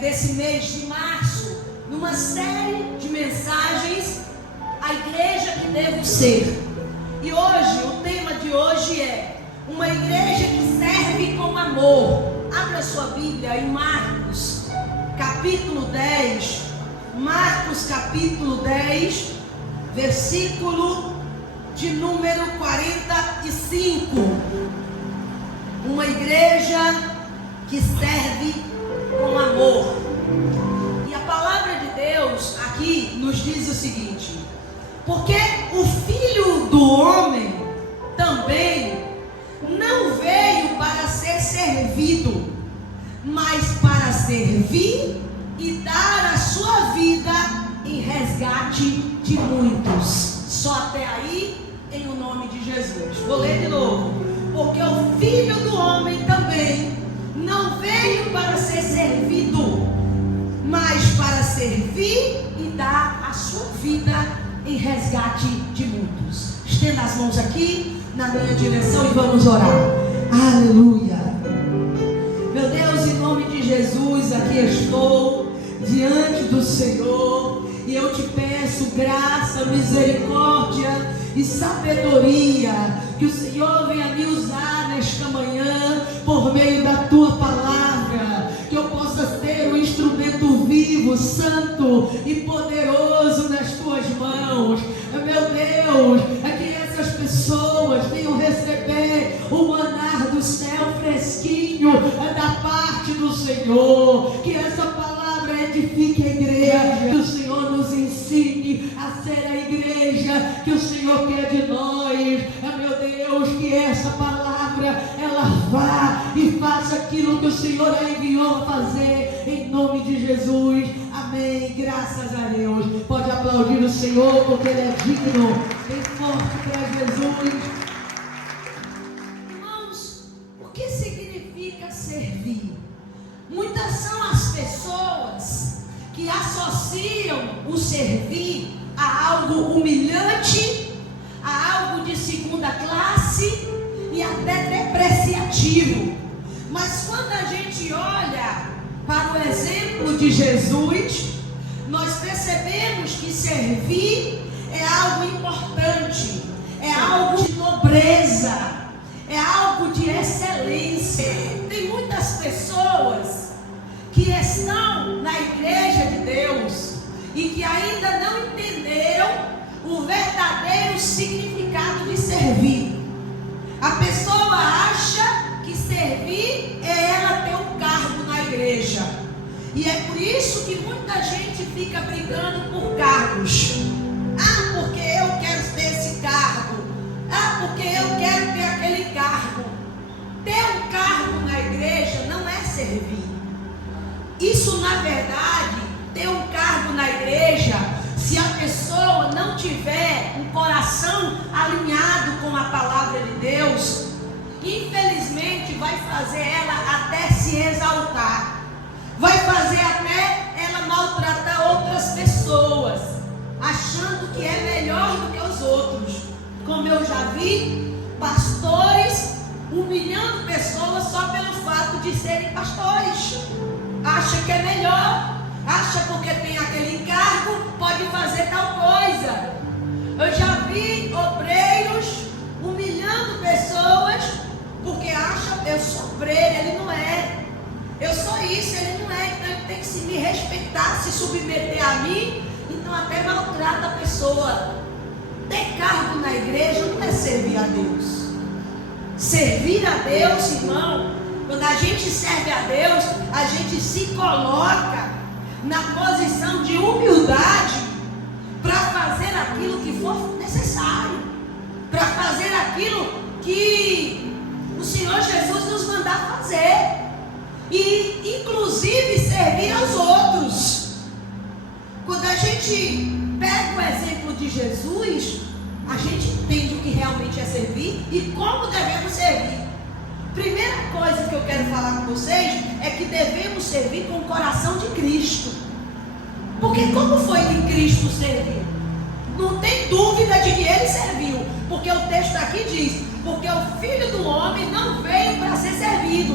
desse mês de março, numa série de mensagens, a igreja que devo ser. E hoje, o tema de hoje é uma igreja que serve com amor. Abra sua Bíblia em Marcos, capítulo 10. Marcos, capítulo 10, versículo de número 45. Uma igreja que serve com amor. E a palavra de Deus aqui nos diz o seguinte: porque o Filho do Homem também não veio para ser servido, mas para servir e dar a sua vida em resgate de muitos. Só até aí, em o nome de Jesus. Vou ler de novo. Porque o Filho do Homem também não veio para ser servido, mas para servir e dar a sua vida em resgate de muitos. Estenda as mãos aqui na minha direção e vamos orar. Aleluia. Meu Deus, em nome de Jesus, aqui estou diante do Senhor e eu te peço graça, misericórdia e sabedoria, que o Senhor venha me usar nesta manhã por meio da tua palavra, que eu possa ser um instrumento vivo, santo e poderoso nas tuas mãos. Meu Deus, é que essas pessoas venham receber o maná do céu fresquinho da parte do Senhor, que essa palavra edifique a igreja, que o Senhor nos ensine a ser a igreja que o Senhor quer de nós. Meu Deus, que essa palavra ela vá e faça aquilo que o Senhor a enviou a fazer, em nome de Jesus. Amém. Graças a Deus. Pode aplaudir o Senhor, porque Ele é digno. Bem forte para Jesus. Irmãos, o que significa servir? Muitas são as pessoas que associam o servir a algo humilhante, a algo de segunda classe e até depreciativo. Mas quando a gente olha para o exemplo de Jesus, nós percebemos que servir é algo importante, é algo de nobreza, é algo de excelência. Tem muitas pessoas que estão na igreja de Deus e que ainda não entenderam o verdadeiro significado de servir. A pessoa acha que servir é ela ter um cargo na igreja, e é por isso que muita gente fica brigando por cargos. Ah, porque eu quero ter esse cargo. Ah, porque eu quero ter aquele cargo. Ter um cargo na igreja não é servir. Isso, na verdade, ter um cargo na igreja, se a pessoa não tiver um coração alinhado com a palavra de Deus, infelizmente vai fazer ela até se exaltar, vai fazer até ela maltratar outras pessoas, achando que é melhor do que os outros. Como eu já vi pastores humilhando pessoas só pelo fato de serem pastores. Acha que é melhor, acha porque tem aquele encargo, pode fazer tal coisa. Eu já vi obreiros humilhando pessoas porque acham, eu sou obreiro, ele não é. Eu sou isso, ele não é. Então ele tem que se me respeitar, se submeter a mim. Então até maltrata a pessoa. Ter cargo na igreja não é servir a Deus. Servir a Deus, irmão, quando a gente serve a Deus, a gente se coloca na posição de humildade para fazer aquilo que for necessário, para fazer aquilo que o Senhor Jesus nos mandar fazer, e inclusive servir aos outros. Quando a gente pega o exemplo de Jesus, a gente entende o que realmente é servir e como devemos servir. Primeira coisa que eu quero falar com vocês é que devemos servir com o coração de Cristo. Porque como foi que Cristo serviu? Não tem dúvida de que Ele serviu, porque o texto aqui diz: porque o Filho do Homem não veio para ser servido.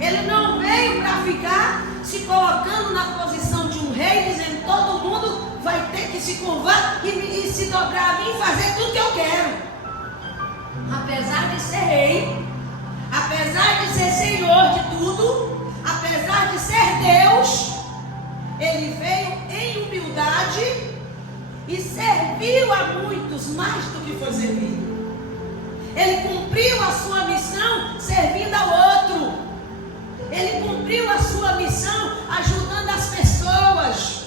Ele não veio para ficar se se colocando na posição de um rei, dizendo: todo mundo vai ter que se curvar e se dobrar a mim e fazer tudo que eu quero. Apesar de ser rei, apesar de ser senhor de tudo, apesar de ser Deus, ele veio em humildade e serviu a muitos mais do que foi servido. Ele cumpriu a sua missão servindo ao outro. Ele cumpriu a sua missão ajudando as pessoas.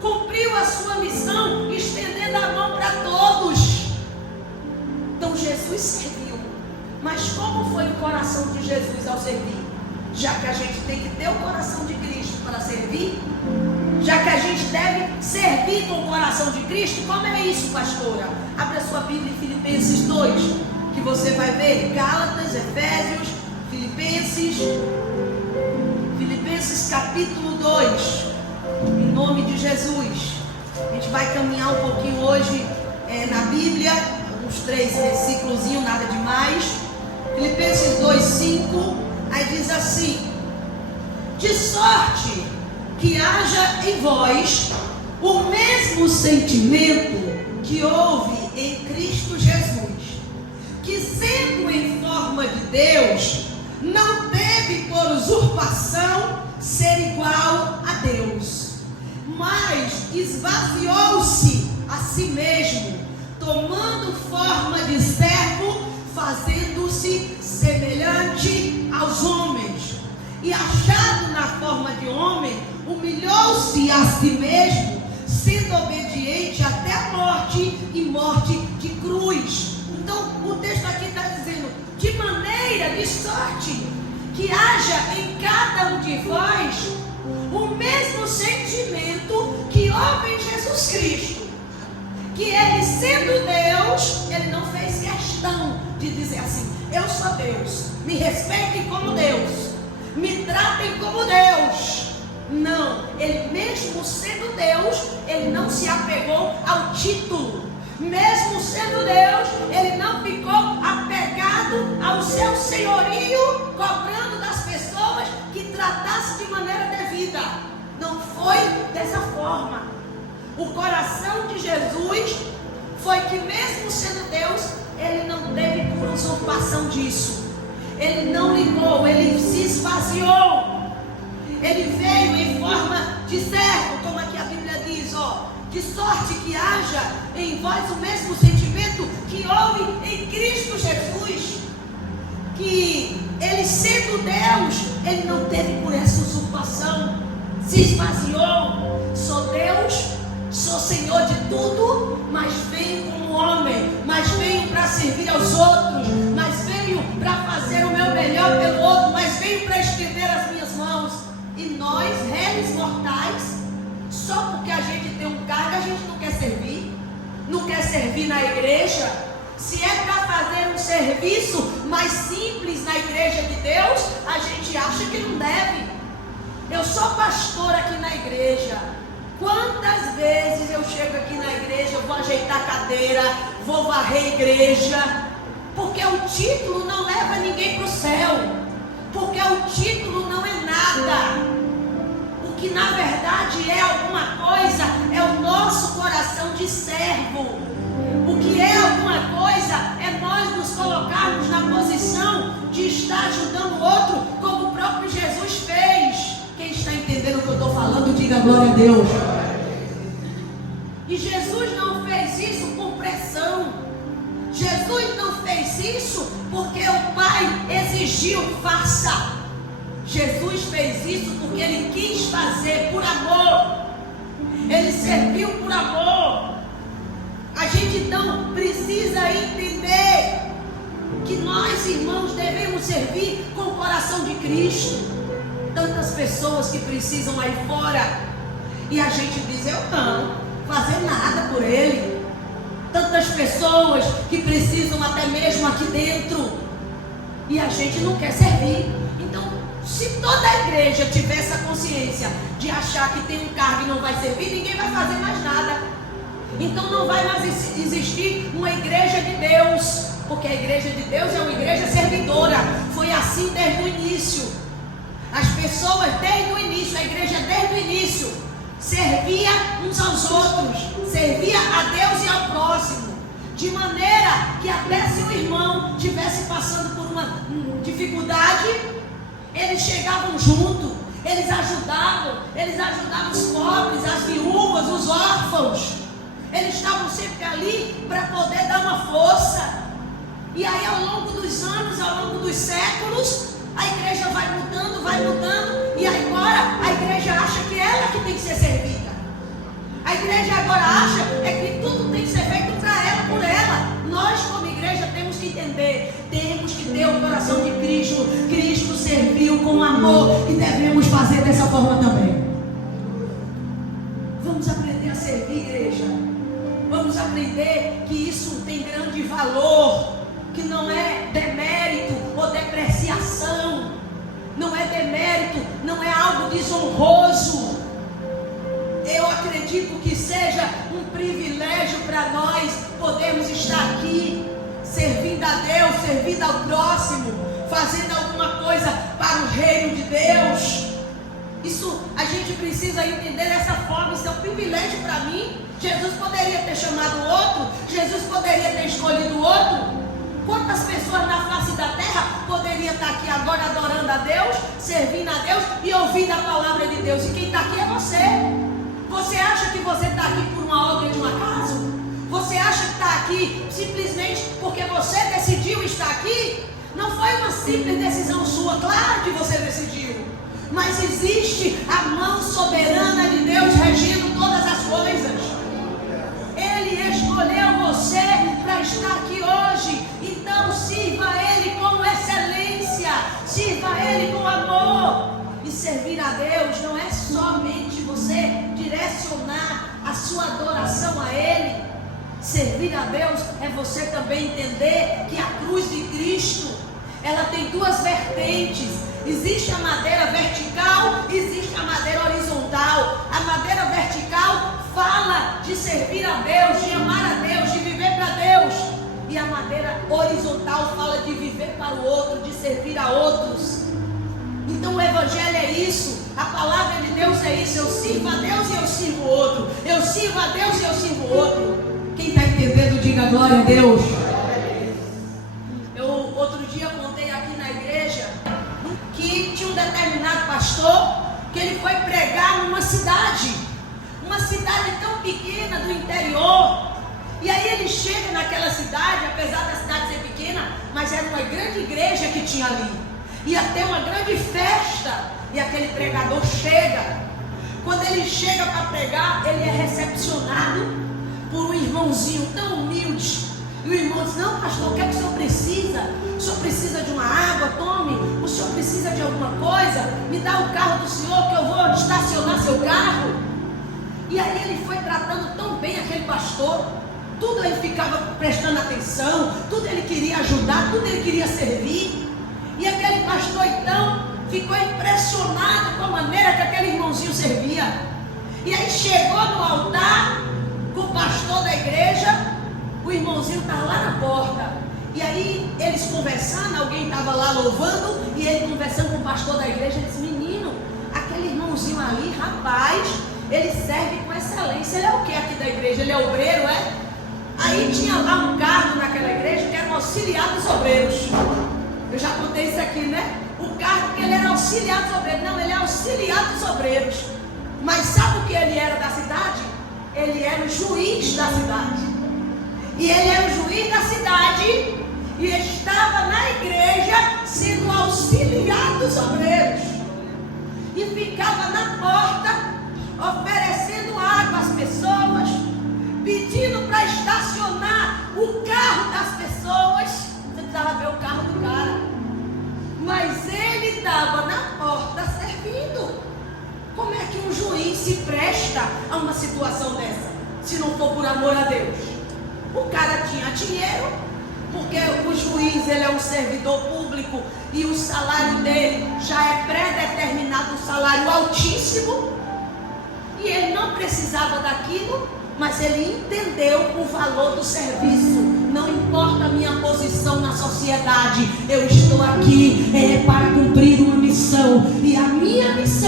Cumpriu a sua missão estendendo a mão para todos. Então Jesus serviu. Mas como foi o coração de Jesus ao servir? Já que a gente tem que ter o coração de Cristo para servir, já que a gente deve servir com o coração de Cristo, como é isso, pastora? Abre a sua Bíblia em Filipenses 2, que você vai ver Gálatas, Efésios, Filipenses capítulo 2, em nome de Jesus. A gente vai caminhar um pouquinho hoje na Bíblia, uns 3 versículos, nada demais. Filipenses 2:5, aí diz assim: de sorte que haja em vós o mesmo sentimento que houve em Cristo Jesus, que sendo em forma de Deus, não teve por usurpação ser igual a Deus, mas esvaziou-se a si mesmo, tomando forma de servo, fazendo-se semelhante aos homens, e achado na forma de homem, humilhou-se a si mesmo, sendo obediente até a morte, e morte de cruz. Então o texto aqui está dizendo: de maneira, de sorte, que haja em cada um de vós o mesmo sentimento que houve em Jesus Cristo. Que ele, sendo Deus, ele não fez questão de dizer assim: eu sou Deus, me respeitem como Deus, me tratem como Deus. Não, ele mesmo sendo Deus, ele não se apegou ao título. Mesmo sendo Deus, ele não ficou apegado ao seu senhorio, cobrando das pessoas que tratasse de maneira devida. Não foi dessa forma. O coração de Jesus foi que, mesmo sendo Deus, ele não teve por usurpação disso. Ele não ligou, ele se esvaziou. Ele veio em forma de servo, como aqui a Bíblia diz, de sorte que haja em vós o mesmo sentimento que houve em Cristo Jesus. Que ele, sendo Deus, ele não teve por essa usurpação, se esvaziou. Sou Deus, sou Senhor de tudo, mas venho como homem, mas venho para servir aos outros, mas venho para fazer o meu melhor pelo outro, mas venho para estender as minhas mãos. E nós, réis mortais, só porque a gente tem um cargo, a gente não quer servir. Não quer servir na igreja. Se é para fazer um serviço mais simples na igreja de Deus, a gente acha que não deve. Eu sou pastor aqui na igreja. Quantas vezes eu chego aqui na igreja, eu vou ajeitar a cadeira, vou varrer a igreja, porque o título não leva ninguém para o céu, porque o título não é nada. O que na verdade é alguma coisa é o nosso coração de servo. O que é alguma coisa é nós nos colocarmos na posição de estar ajudando o outro, como o próprio Jesus fez. Quem está entendendo o que eu estou falando, diga glória a Deus. E Jesus não fez isso por pressão. Jesus não fez isso porque o Pai exigiu, faça. Jesus fez isso porque Ele quis fazer por amor. Ele serviu por amor. A gente então precisa entender que nós, irmãos, devemos servir com o coração de Cristo. Tantas pessoas que precisam aí fora, e a gente diz: eu não fazer nada por ele. Tantas pessoas que precisam até mesmo aqui dentro, e a gente não quer servir. Então, se toda a igreja tiver essa consciência de achar que tem um cargo e não vai servir, ninguém vai fazer mais nada. Então não vai mais existir uma igreja de Deus, porque a igreja de Deus é uma igreja servidora. Foi assim desde o início. As pessoas pessoas desde o início, a igreja desde o início, servia uns aos outros, servia a Deus e ao próximo, de maneira que até se o irmão estivesse passando por uma dificuldade, eles chegavam junto, eles ajudavam os pobres, as viúvas, os órfãos. Eles estavam sempre ali para poder dar uma força. E aí, ao longo dos anos, ao longo dos séculos, a igreja vai mudando, e agora a igreja acha que ela que tem que ser servida. A igreja agora acha que tudo tem que ser feito para ela, por ela. Nós, como igreja, temos que entender, temos que ter o coração de Cristo. Cristo serviu com amor e devemos fazer dessa forma também. Vamos aprender a servir, igreja. Vamos aprender que isso tem grande valor, que não é demérito ou depreciação, não é demérito, não é algo desonroso. Eu acredito que seja um privilégio para nós podermos estar aqui, servindo a Deus, servindo ao próximo, fazendo alguma coisa para o reino de Deus. Isso a gente precisa entender dessa forma. Isso é um privilégio para mim. Jesus poderia ter chamado o outro, Jesus poderia ter escolhido o outro. Quantas pessoas na face da terra poderiam estar aqui agora adorando a Deus, servindo a Deus e ouvindo a palavra de Deus? E quem está aqui é você. Você acha que você está aqui por uma obra de um acaso? Você acha que está aqui simplesmente porque você decidiu estar aqui? Não foi uma simples decisão sua, claro que você decidiu. Mas existe a mão soberana de Deus regindo todas as coisas. Ele escolheu você para estar aqui hoje. Então sirva a Ele com excelência, sirva a Ele com amor. E servir a Deus não é somente você direcionar a sua adoração a Ele. Servir a Deus é você também entender que a cruz de Cristo, ela tem duas vertentes. Existe a madeira vertical, existe a madeira horizontal. A madeira vertical fala de servir a Deus, de amar a Deus, de viver para Deus. E a madeira horizontal fala de viver para o outro, de servir a outros. Então o Evangelho é isso, a palavra de Deus é isso. Eu sirvo a Deus e eu sirvo o outro. Eu sirvo a Deus e eu sirvo o outro. Quem está entendendo, diga glória a Deus. Eu outro dia contei aqui na igreja que tinha um determinado pastor que ele foi pregar numa cidade tão pequena do interior. E aí ele chega naquela cidade, apesar da cidade ser pequena, mas era uma grande igreja que tinha ali. Ia ter uma grande festa, e aquele pregador chega. Quando ele chega para pregar, ele é recepcionado por um irmãozinho tão humilde. E o irmão diz: não, pastor, o que é que o senhor precisa? O senhor precisa de uma água? Tome. O senhor precisa de alguma coisa? Me dá o carro do senhor que eu vou estacionar seu carro. E aí ele foi tratando tão bem aquele pastor. Tudo ele ficava prestando atenção, tudo ele queria ajudar, tudo ele queria servir. E aquele pastor então ficou impressionado com a maneira que aquele irmãozinho servia. E aí chegou no altar com o pastor da igreja. O irmãozinho estava lá na porta. E aí eles conversando, alguém estava lá louvando, e ele conversando com o pastor da igreja. Ele disse: menino, aquele irmãozinho ali, rapaz, ele serve com excelência. Ele é o que aqui da igreja? Ele é obreiro, é? Aí tinha lá um cargo naquela igreja que era um auxiliar dos obreiros. Eu já contei isso aqui, né? O cargo que ele era auxiliar dos obreiros. Não, ele é auxiliar dos obreiros. Mas sabe o que ele era da cidade? Ele era o juiz da cidade. E ele era o juiz da cidade e estava na igreja sendo auxiliar dos obreiros. E ficava na porta oferecendo água às pessoas, pedindo para estacionar o carro das pessoas. Você precisava ver o carro do cara. Mas ele estava na porta servindo. Como é que um juiz se presta a uma situação dessa, se não for por amor a Deus? O cara tinha dinheiro, porque o juiz ele é um servidor público e o salário dele já é pré-determinado, um salário altíssimo. E ele não precisava daquilo, mas ele entendeu o valor do serviço. Não importa a minha posição na sociedade, eu estou aqui para cumprir uma missão. E a minha missão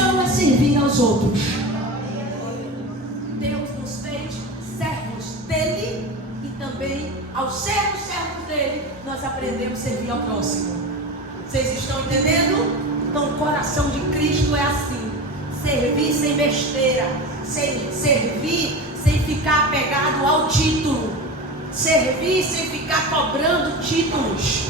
aprendemos a servir ao próximo. Vocês estão entendendo? Então o coração de Cristo é assim: servir sem besteira, servir sem ficar apegado ao título, servir sem ficar cobrando títulos.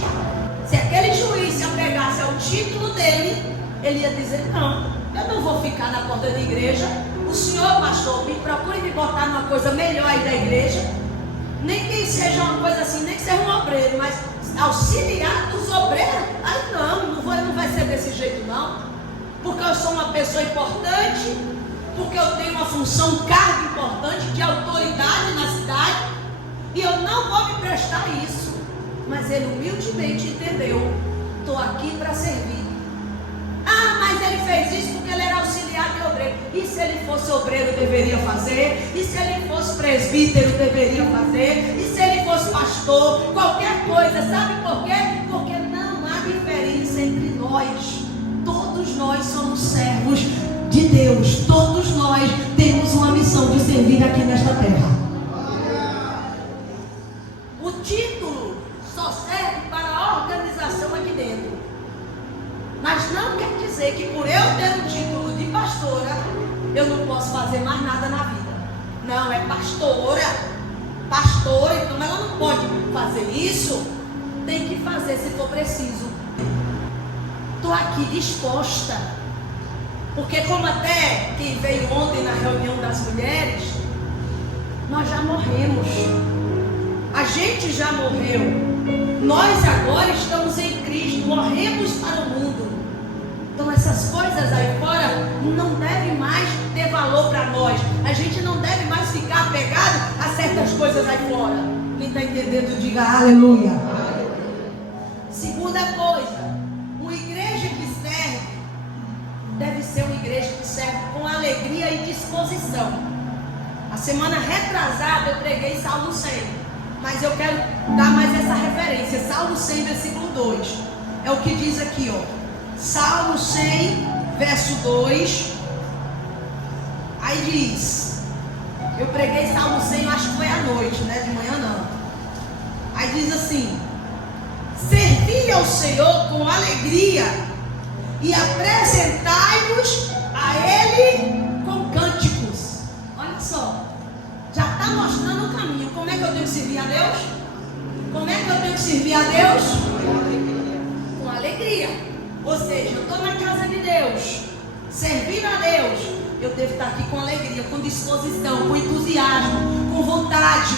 Se aquele juiz se apegasse ao título dele, ele ia dizer: não, eu não vou ficar na porta da igreja. O senhor, pastor, procure me botar numa coisa melhor aí da igreja. Nem que seja uma coisa assim, nem que seja um obreiro, mas auxiliar dos obreiros. Aí não vai ser desse jeito não. Porque eu sou uma pessoa importante, porque eu tenho uma função, um cargo importante de autoridade na cidade, e eu não vou me prestar a isso. Mas ele humildemente entendeu: estou aqui para servir. Ah, mas ele fez isso porque ele era auxiliar de obreiro. E se ele fosse obreiro, deveria fazer. E se ele fosse presbítero, deveria fazer. E se ele fosse pastor, qualquer coisa. Sabe por quê? Porque não há diferença entre nós. Todos nós somos servos de Deus. Todos nós temos uma missão de servir aqui nesta terra. O título só serve para a organização aqui dentro. Mas não quer dizer que por eu ter o título de pastora, eu não posso fazer mais nada na vida. Não, é pastora, então ela não pode fazer isso. Tem que fazer se for preciso. Estou aqui disposta. Porque como até quem veio ontem na reunião das mulheres, nós já morremos. A gente já morreu. Nós agora estamos em Cristo, morremos para o mundo. Então essas coisas aí fora não devem mais ter valor para nós. A gente não deve mais ficar apegado a certas coisas aí fora. Quem está entendendo, diga aleluia. Segunda coisa, uma igreja que serve deve ser uma igreja que serve com alegria e disposição. A semana retrasada eu preguei Salmo 100. Mas eu quero dar mais essa referência. Salmo 100, versículo 2. É o que diz aqui, ó. Salmo 100, verso 2. Aí diz. Eu preguei Salmo 100, eu acho que foi à noite, né? De manhã não. Aí diz assim: servi ao Senhor com alegria e apresentai-vos a Ele com cânticos. Olha só. Já está mostrando o caminho. Como é que eu tenho que servir a Deus? Como é que eu tenho que servir a Deus? Com alegria. Ou seja, eu estou na casa de Deus, servindo a Deus. Eu devo estar aqui com alegria, com disposição, com entusiasmo, com vontade.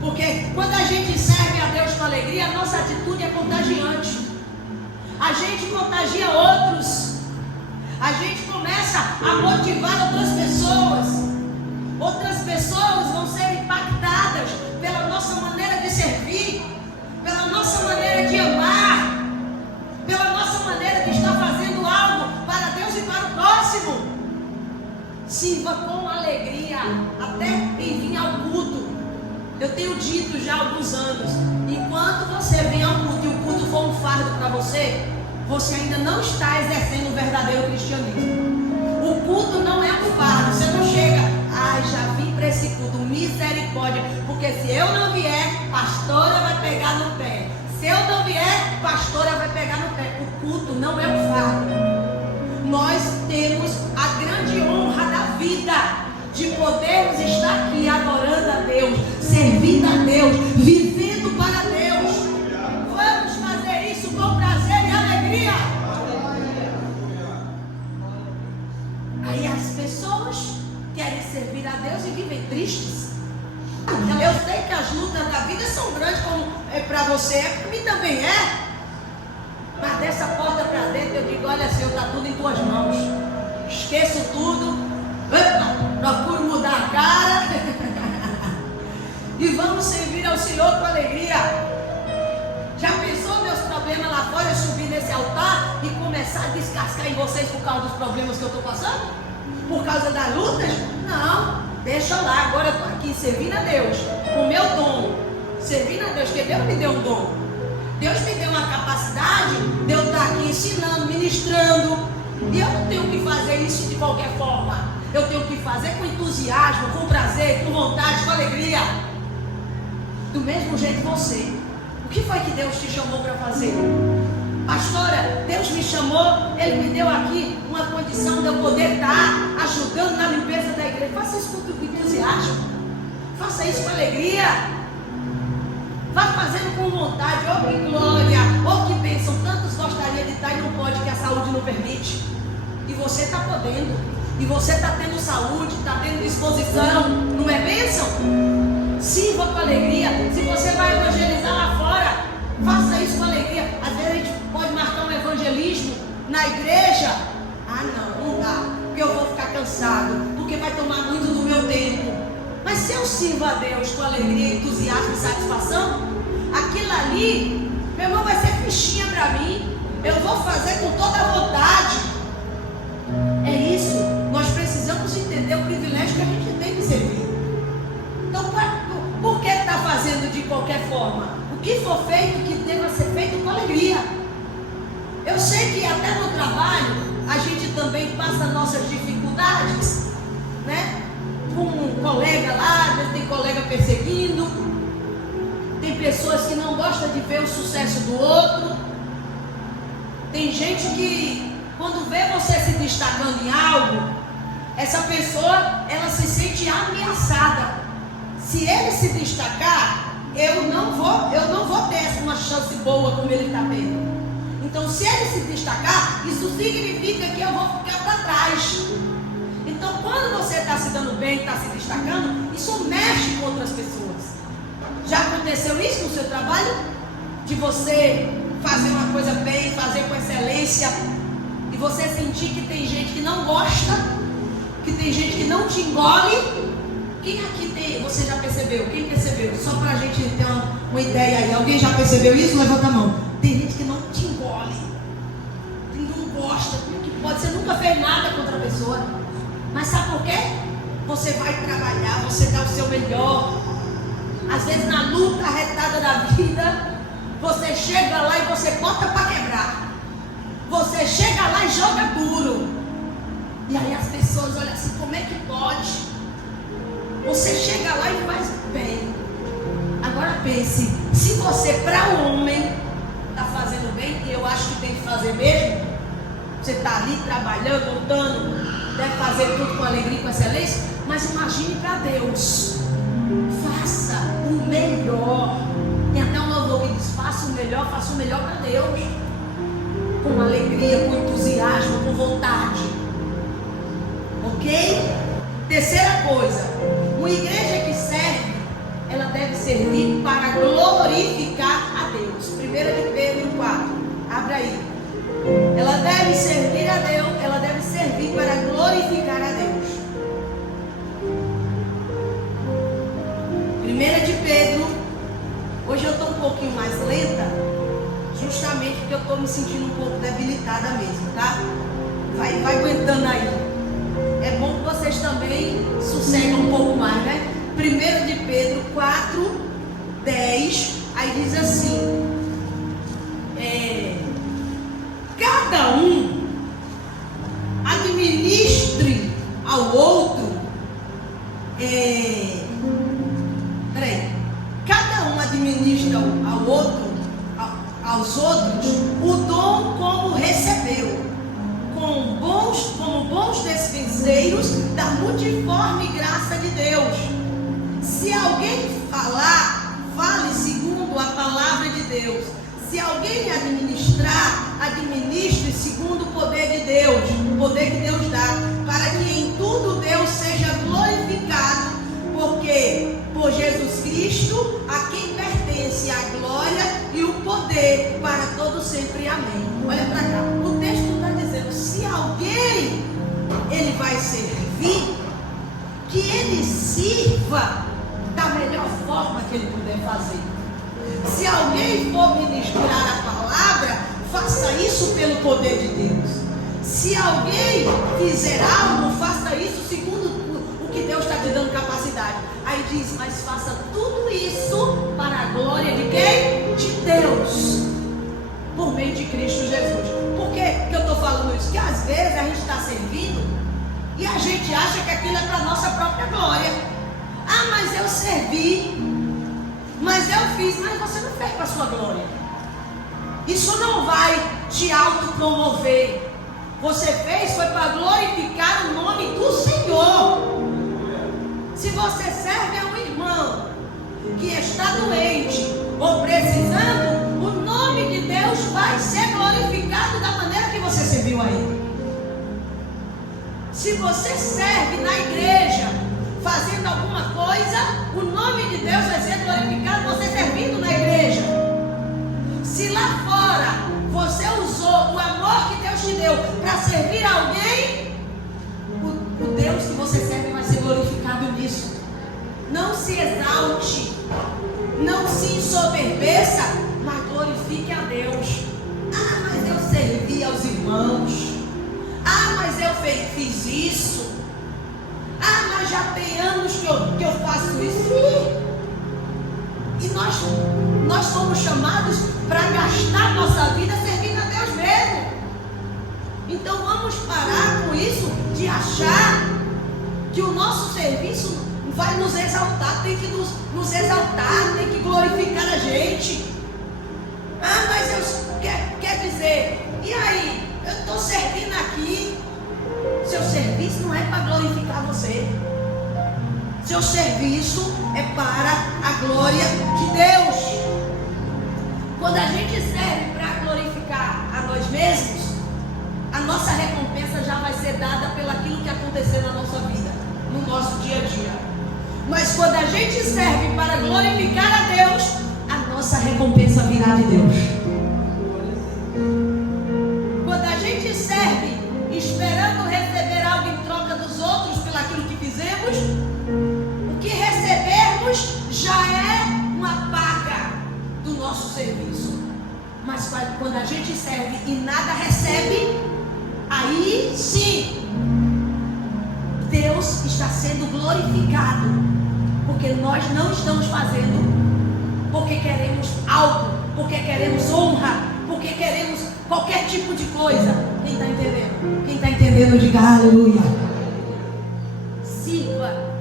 Porque quando a gente serve a Deus com alegria, a nossa atitude é contagiante. A gente contagia outros. A gente começa a motivar outras pessoas. Outras pessoas vão ser impactadas pela nossa maneira de servir, pela nossa maneira de amar, pela nossa maneira de estar fazendo algo para Deus e para o próximo. Sirva com alegria, até em vir ao culto. Eu tenho dito já há alguns anos: enquanto você vem ao culto e o culto for um fardo para você, você ainda não está exercendo o verdadeiro cristianismo. O culto não é um fardo. Você não chega: ai, já vim para esse culto, misericórdia, porque se eu não vier, pastora vai pegar no pé. Se eu não vier, pastora vai pegar no pé. O culto não é um fardo. Nós temos a grande honra da vida de podermos estar aqui adorando a Deus, servindo a Deus, vivendo para Deus. Vamos fazer isso com prazer e alegria. Aí as pessoas querem servir a Deus e vivem tristes. Eu sei que as lutas da vida são grandes, como é para você, para mim também é. Mas dessa porta para dentro eu digo: olha, Senhor, está tudo em tuas mãos. Esqueço tudo. Procuro mudar a cara. E vamos servir ao Senhor com alegria. Já pensou meus problemas lá fora, eu subir nesse altar e começar a descascar em vocês por causa dos problemas que eu estou passando? Por causa das lutas? Não, deixa lá. Agora eu estou aqui servindo a Deus, com o meu dom, servindo a Deus, porque Deus me deu um dom. Deus me deu uma capacidade de eu estar aqui ensinando, ministrando. E eu não tenho que fazer isso de qualquer forma. Eu tenho que fazer com entusiasmo, com prazer, com vontade, com alegria. Do mesmo jeito você. que foi que Deus te chamou para fazer? Pastora, Deus me chamou, Ele me deu aqui uma condição de eu poder estar ajudando na limpeza da igreja. Faça isso com entusiasmo, faça isso com alegria, vá fazendo com vontade. Oh, que glória, oh, que bênção. Tantos gostariam de estar e não pode, que a saúde não permite. E você está podendo, e você está tendo saúde, está tendo disposição, não é bênção? Sirva com alegria. Se você vai evangelizar lá fora, faça isso com alegria. Às vezes a gente pode marcar um evangelismo na igreja. Ah, não dá, porque eu vou ficar cansado, porque vai tomar muito do meu tempo. Mas se eu sirvo a Deus com alegria, entusiasmo e satisfação, aquilo ali, meu irmão, vai ser fichinha para mim. Eu vou fazer com toda a vontade. É isso. Nós precisamos entender o privilégio que a gente tem de servir. Então, por que está fazendo de qualquer forma? O que for feito, que deva ser feito com alegria. Eu sei que até no trabalho a gente também passa nossas dificuldades, né? Com um colega lá, tem colega perseguindo, tem pessoas que não gostam de ver o sucesso do outro, tem gente que quando vê você se destacando em algo, essa pessoa ela se sente ameaçada. Se ele se destacar, eu não vou ter uma chance boa como ele está tendo. Então, se ele se destacar, isso significa que eu vou ficar para trás. Então, quando você está se dando bem, está se destacando, isso mexe com outras pessoas. Já aconteceu isso no seu trabalho? De você fazer uma coisa bem, fazer com excelência, e você sentir que tem gente que não gosta, que tem gente que não te engole? Quem aqui tem? Você já percebeu? Quem percebeu? Só para a gente ter uma ideia aí. Alguém já percebeu isso? Levanta a mão. Tem gente que não te engole, que não gosta, que pode ser nunca fez nada contra a pessoa. Mas sabe por quê? Você vai trabalhar, você dá o seu melhor. Às vezes na luta arretada da vida, você chega lá e você bota para quebrar. Você chega lá e joga duro. E aí as pessoas olham assim, como é que pode? Você chega lá e faz bem. Agora pense, se você para o homem está fazendo bem, e eu acho que tem que fazer mesmo, você está ali trabalhando, lutando, deve fazer tudo com alegria e com excelência, mas imagine para Deus. Faça o melhor. Tem até um louvor que diz, faça o melhor para Deus. Com alegria, com entusiasmo, com vontade. Ok? Terceira coisa, uma igreja que serve, ela deve servir para glorificar a Deus. 1 de Pedro 4, abre aí. Ela deve servir a Deus, ela deve servir para glorificar a Deus. 1 de Pedro, hoje eu estou um pouquinho mais lenta, justamente porque eu estou me sentindo um pouco debilitada mesmo, tá? Vai aguentando aí. É bom que vocês também sossegam um pouco mais, né? 1 de Pedro 4, 10, aí diz assim, cada um administre ao outro, cada um administra ao outro, aos outros, o dom como recebeu, como bons dispenseiros da multiforme graça de Deus. Se alguém falar, fale segundo a palavra de Deus. Se alguém administrar, administre segundo o poder de Deus, o poder que Deus dá, para que em tudo Deus seja glorificado, porque por Jesus Cristo, a quem pertence a glória e o poder para todo sempre. Amém. Olha para cá, o texto está dizendo, se alguém ele vai servir, que ele sirva da melhor forma que ele puder fazer. Se alguém for ministrar a palavra, faça isso pelo poder de Deus. Se alguém fizer algo, faça isso segundo o que Deus está te dando capacidade. Aí diz, mas faça tudo isso para a glória de quem? De Deus, por meio de Cristo Jesus. Por que eu estou falando isso? Porque às vezes a gente está servindo e a gente acha que aquilo é para a nossa própria glória. Ah, mas eu servi, Mas eu fiz, mas você não fez para a sua glória. Isso não vai te autopromover. Você fez foi para glorificar o nome do Senhor. Se você serve a um irmão que está doente ou precisando, o nome de Deus vai ser glorificado da maneira que você serviu a Ele. Se você serve na igreja, fazendo alguma coisa, o nome de Deus vai ser glorificado você servindo na igreja. Se lá fora você usou o amor que Deus te deu para servir alguém, o Deus que você serve vai ser glorificado nisso. Não se exalte, não se ensoberbeça, mas glorifique a Deus. Ah, mas eu servi aos irmãos. Ah, mas eu fiz isso. Ah, mas já tem anos que eu faço isso. E nós fomos chamados para gastar nossa vida servindo a Deus mesmo. Então vamos parar com isso de achar que o nosso serviço vai nos exaltar. Tem que nos exaltar, tem que glorificar a gente. Ah, mas quer dizer, e aí? Eu estou servindo aqui. Seu serviço não é para glorificar você. Seu serviço é para a glória de Deus. Quando a gente serve para glorificar a nós mesmos, a nossa recompensa já vai ser dada pelo aquilo que aconteceu na nossa vida, no nosso dia a dia. Mas quando a gente serve para glorificar a Deus, a nossa recompensa virá de Deus. Quando a gente serve esperando receber algo em troca dos outros pelo aquilo que fizemos, o que recebermos já é uma paga do nosso serviço. Mas quando a gente serve e nada recebe, aí sim Deus está sendo glorificado, porque nós não estamos fazendo porque queremos algo, porque queremos honra, porque queremos qualquer tipo de coisa. Quem está entendendo? Quem está entendendo, diga aleluia. Sirva.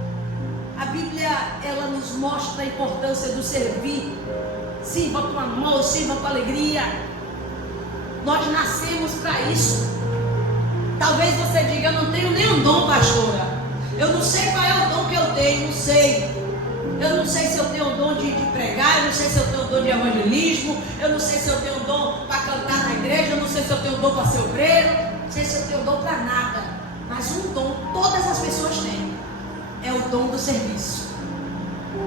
A Bíblia, ela nos mostra a importância do servir. Sirva com amor, sirva com alegria. Nós nascemos para isso. Talvez você diga, eu não tenho nenhum dom, pastora. Eu não sei qual é o dom que eu tenho, não sei. Eu não sei se eu tenho o dom de pregar, eu não sei se eu tenho o dom de evangelismo, eu não sei se eu tenho o dom para cantar na igreja, eu não sei se eu tenho o dom para ser obreiro, não sei se eu tenho o dom para nada. Mas um dom todas as pessoas têm, é o dom do serviço.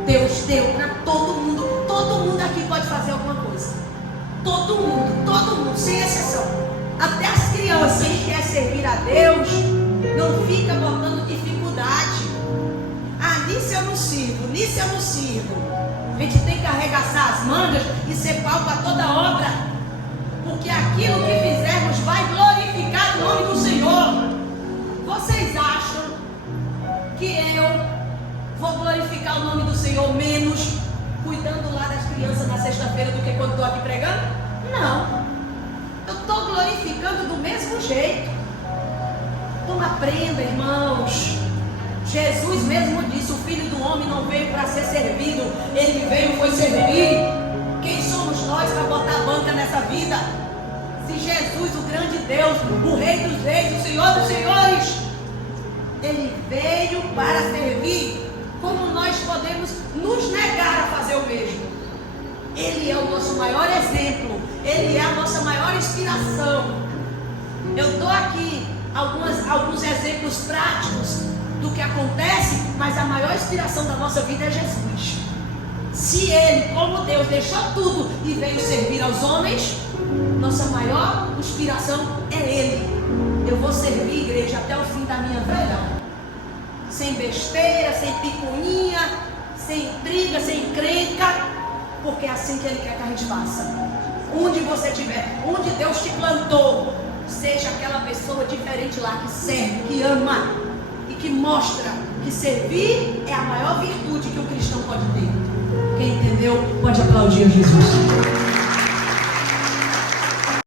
Deus deu para todo mundo aqui pode fazer alguma coisa. Todo mundo, sem exceção. Até as crianças que querem servir a Deus, não fica botando dificuldade. Ah, nisso eu não sirvo, nisso eu não sirvo. A gente tem que arregaçar as mangas e ser pau para toda obra, porque aquilo que fizermos vai glorificar o nome do Senhor. Vocês acham que eu vou glorificar o nome do Senhor menos cuidando lá das crianças na sexta-feira do que quando estou aqui pregando? Não, eu estou glorificando do mesmo jeito. Então aprenda, irmãos. Jesus mesmo disse, o Filho do Homem não veio para ser servido, ele veio foi servir. Quem somos nós para botar banca nessa vida? Se Jesus, o grande Deus, o Rei dos Reis, o Senhor dos Senhores, ele veio para servir. Como nós podemos nos negar a fazer o mesmo? Ele é o nosso maior exemplo, ele é a nossa maior inspiração. Eu dou aqui alguns exemplos práticos do que acontece, mas a maior inspiração da nossa vida é Jesus. Se ele, como Deus, deixou tudo e veio servir aos homens, nossa maior inspiração é ele. Eu vou servir, igreja, até o fim da minha vida, sem besteira, sem picuinha, sem intriga, sem encrenca, porque é assim que ele quer que a gente faça. Onde você estiver, onde Deus te plantou, seja aquela pessoa diferente lá que serve, que ama e que mostra que servir é a maior virtude que o cristão pode ter. Quem entendeu pode aplaudir a Jesus.